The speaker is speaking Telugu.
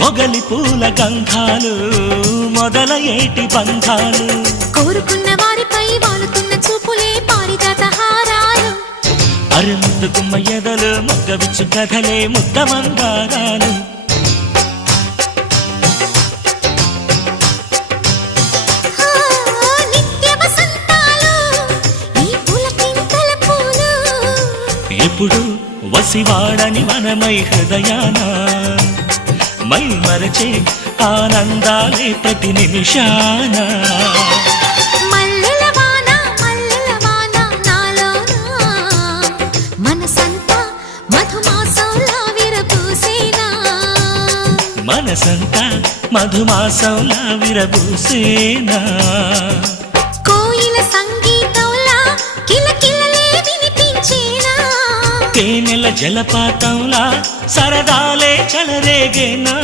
మొగలి పూల గంధాలు మొదలయేటి బంధాలు కోరుకున్న వారిపై వాలుతున్న చూపులే పారిజాత హారాలు అరుముద్దుకుమ్మ ఎదలు మొగ్గవిచ్చు కథలే ముద్ద మందారాలు నిత్య వసంతాలు ఈ పూల పింతల పూలు ఎప్పుడు వసివాడని మనమై హృదయాన మై మరచే ఆనందాలే ప్రతి నిమిషాన మల్లెల వాన నాలోనా మనసంతా మధుమాసంలా విరబూసేనా మనసంతా మధుమాసంలా విరబూసేనా కోయిల సంగీతంలా కిలకిలలే వినిపించేనా తేనెల జలపాతంలా సరదాలే చలరేగేనా